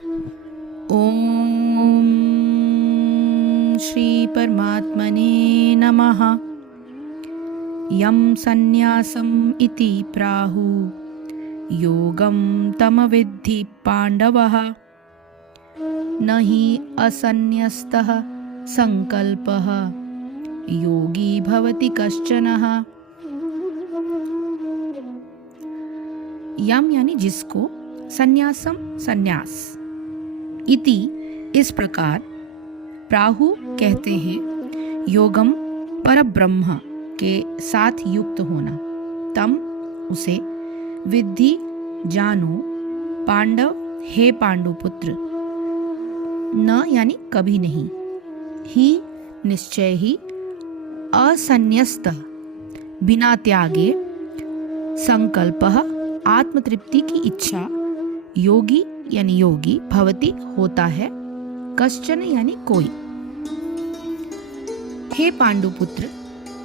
ओम श्री परमात्मने नमः। यं संन्यासम् इति प्राहु योगं तमविद्धि पाण्डवः। न हि असन्न्यस्तः संकल्पः योगी भवति कश्चनः। यम यानी जिसको, संन्यासम संन्यास, इति इस प्रकार, प्राहु कहते हैं, योगम परब्रह्म के साथ युक्त होना, तम उसे, विद्धि जानो, पांडव हे पांडुपुत्र, न यानी कभी नहीं, ही निश्चय ही, असन्न्यस्त बिना त्यागे, संकल्पः आत्मतृप्ति की इच्छा, योगी यानी योगी, भवति होता है, कश्चन यानी कोई। हे पांडुपुत्र,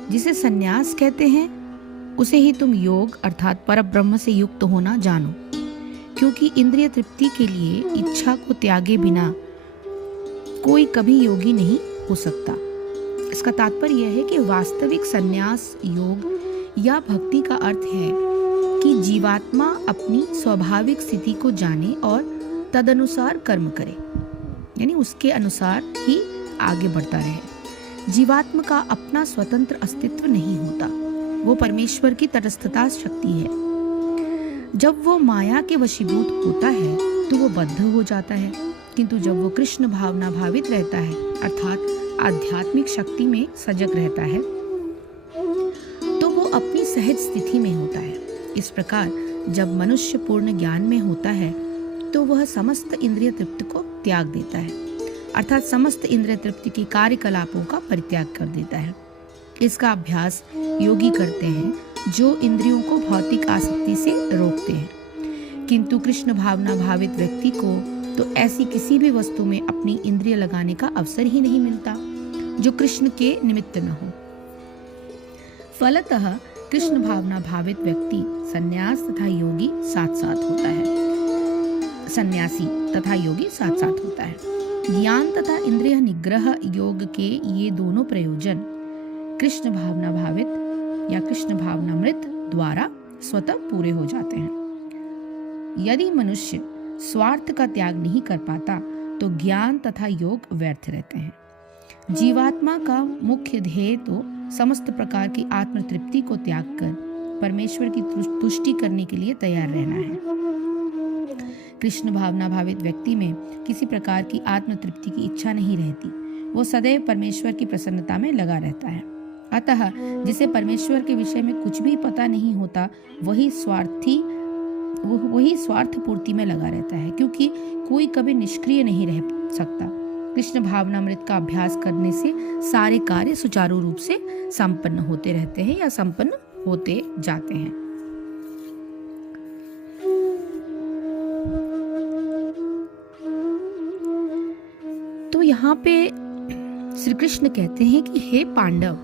जिसे सन्यास कहते हैं उसे ही तुम योग अर्थात परब्रह्म से युक्त होना जानो, क्योंकि इंद्रिय तृप्ति के लिए इच्छा को त्यागे बिना कोई कभी योगी नहीं हो सकता। इसका तात्पर्य यह है कि वास्तविक सन्यास योग या भक्ति का अर्थ है कि जीवात्मा अपनी स्वाभाविक स्थिति को जाने और तदनुसार कर्म करे, यानी उसके अनुसार ही आगे बढ़ता रहे। जीवात्मा का अपना स्वतंत्र अस्तित्व नहीं होता, वो परमेश्वर की तटस्थता शक्ति है। जब वो माया के वशीभूत होता है तो वो बद्ध हो जाता है, किंतु जब वो कृष्ण भावना भावित रहता है अर्थात आध्यात्मिक शक्ति में सजग रहता है तो वो अपनी सहज स्थिति में होता है। इस प्रकार जब मनुष्य पूर्ण ज्ञान में होता है तो वह समस्त इंद्रिय तृप्ति को त्याग देता है, अर्थात समस्त इंद्रिय तृप्ति के कार्यकलापों का परित्याग कर देता है। इसका अभ्यास योगी करते हैं जो इंद्रियों को भौतिक आसक्ति से रोकते हैं, किंतु कृष्ण भावना भावित व्यक्ति को तो ऐसी किसी भी वस्तु में अपनी इंद्रिय लगाने का अवसर ही नहीं मिलता जो कृष्ण के निमित्त न हो। फलतः कृष्ण भावना भावित व्यक्ति सन्यास तथा योगी साथ साथ होता है, सन्यासी तथा योगी साथ साथ होता है। ज्ञान तथा इंद्रिय निग्रह योग के ये दोनों प्रयोजन कृष्ण भावना भावित या कृष्ण भावनामृत द्वारा स्वतः पूरे हो जाते हैं। यदि मनुष्य स्वार्थ का त्याग नहीं कर पाता तो ज्ञान तथा योग व्यर्थ रहते हैं। जीवात्मा का मुख्य ध्येय तो समस्त प्रकार की आत्म तृप्ति को त्याग कर परमेश्वर की तुष्टि करने के लिए तैयार रहना है। कृष्ण भावना भावित व्यक्ति में किसी प्रकार की आत्म तृप्ति की इच्छा नहीं रहती, वो सदैव परमेश्वर की प्रसन्नता में लगा रहता है। अतः जिसे परमेश्वर के विषय में कुछ भी पता नहीं होता वही स्वार्थ पूर्ति में लगा रहता है, क्योंकि कोई कभी निष्क्रिय नहीं रह सकता। कृष्ण भावनामृत का अभ्यास करने से सारे कार्य सुचारू रूप से संपन्न होते रहते हैं या संपन्न होते जाते हैं। तो यहाँ पे श्री कृष्ण कहते हैं कि हे पांडव,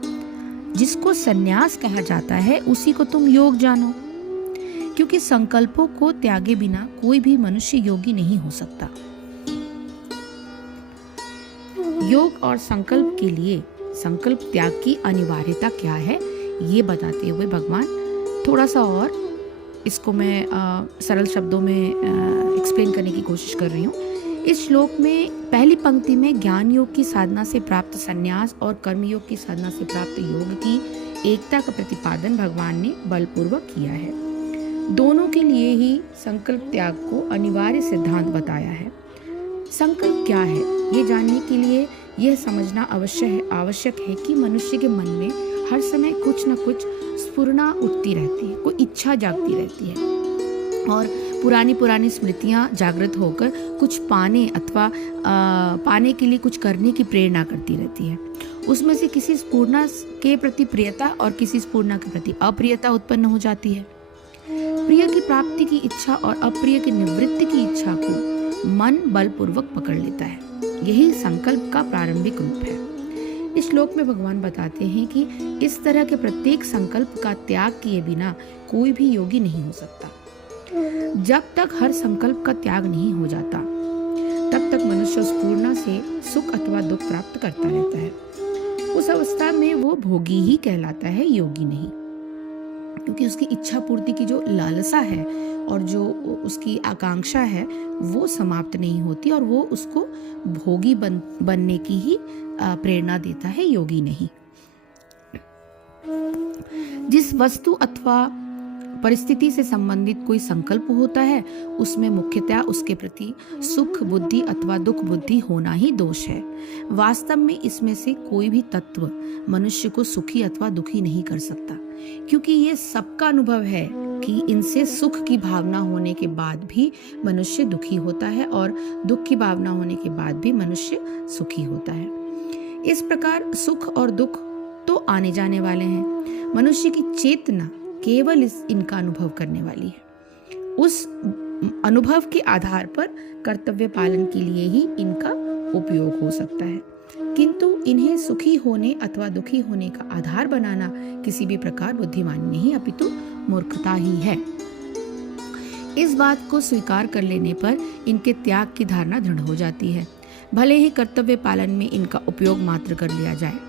जिसको सन्यास कहा जाता है उसी को तुम योग जानो, क्योंकि संकल्पों को त्यागे बिना कोई भी मनुष्य योगी नहीं हो सकता। योग और संकल्प के लिए संकल्प त्याग की अनिवार्यता क्या है ये बताते हुए भगवान थोड़ा सा और इसको मैं सरल शब्दों में एक्सप्लेन करने की कोशिश कर रही हूँ। इस श्लोक में पहली पंक्ति में ज्ञान योग की साधना से प्राप्त संन्यास और कर्म योग की साधना से प्राप्त योग की एकता का प्रतिपादन भगवान ने बलपूर्वक किया है। दोनों के लिए ही संकल्प त्याग को अनिवार्य सिद्धांत बताया है। संकल्प क्या है ये जानने के लिए यह समझना आवश्यक है कि मनुष्य के मन में हर समय कुछ न कुछ स्फुरना उठती रहती है, कोई इच्छा जागती रहती है और पुरानी स्मृतियां जागृत होकर कुछ पाने अथवा पाने के लिए कुछ करने की प्रेरणा करती रहती है। उसमें से किसी स्फूर्णा के प्रति प्रियता और किसी स्फूर्णा के प्रति अप्रियता उत्पन्न हो जाती है। प्रिय की प्राप्ति की इच्छा और अप्रिय की निवृत्ति की इच्छा को मन बलपूर्वक पकड़ लेता है। यही संकल्प का प्रारंभिक रूप है। इस श्लोक में भगवान बताते हैं कि इस तरह के प्रत्येक संकल्प का त्याग किए बिना कोई भी योगी नहीं हो सकता। जब तक हर संकल्प का त्याग नहीं हो जाता मनुष्य उस पूर्णा से सुख अथवा दुख प्राप्त करता रहता है। उस अवस्था में वो भोगी ही कहलाता है, योगी नहीं, क्योंकि उसकी इच्छा पूर्ति की जो लालसा है और जो उसकी आकांक्षा है वो समाप्त नहीं होती और वो उसको भोगी बनने की ही प्रेरणा देता है, योगी नहीं। जिस वस्तु अथवा परिस्थिति से संबंधित कोई संकल्प होता है उसमें मुख्यतः उसके प्रति सुख बुद्धि अथवा दुख बुद्धि होना ही दोष है। वास्तव में इसमें से कोई भी तत्व मनुष्य को सुखी अथवा दुखी नहीं कर सकता, क्योंकि ये सबका अनुभव है कि इनसे सुख की भावना होने के बाद भी मनुष्य दुखी होता है और दुख की भावना होने के बाद भी मनुष्य सुखी होता है। इस प्रकार सुख और दुख तो आने जाने वाले हैं। मनुष्य की चेतना केवल इनका अनुभव करने वाली है। उस अनुभव के आधार पर कर्तव्य पालन के लिए ही इनका उपयोग हो सकता है, किंतु इन्हें सुखी होने अथवा दुखी होने का आधार बनाना किसी भी प्रकार बुद्धिमानी नहीं अपितु मूर्खता ही है। इस बात को स्वीकार कर लेने पर इनके त्याग की धारणा दृढ़ हो जाती है, भले ही कर्तव्य पालन में इनका उपयोग मात्र कर लिया जाए।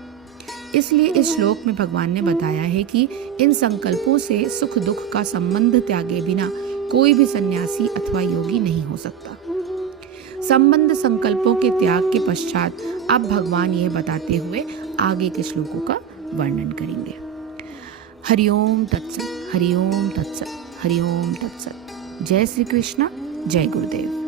इसलिए इस श्लोक में भगवान ने बताया है कि इन संकल्पों से सुख दुख का संबंध त्यागे बिना कोई भी सन्यासी अथवा योगी नहीं हो सकता। संबंध संकल्पों के त्याग के पश्चात अब भगवान यह बताते हुए आगे के श्लोकों का वर्णन करेंगे। हरिओम तत्सत, हरिओम तत्सत, हरिओम तत्सत। जय श्री कृष्ण, जय गुरुदेव।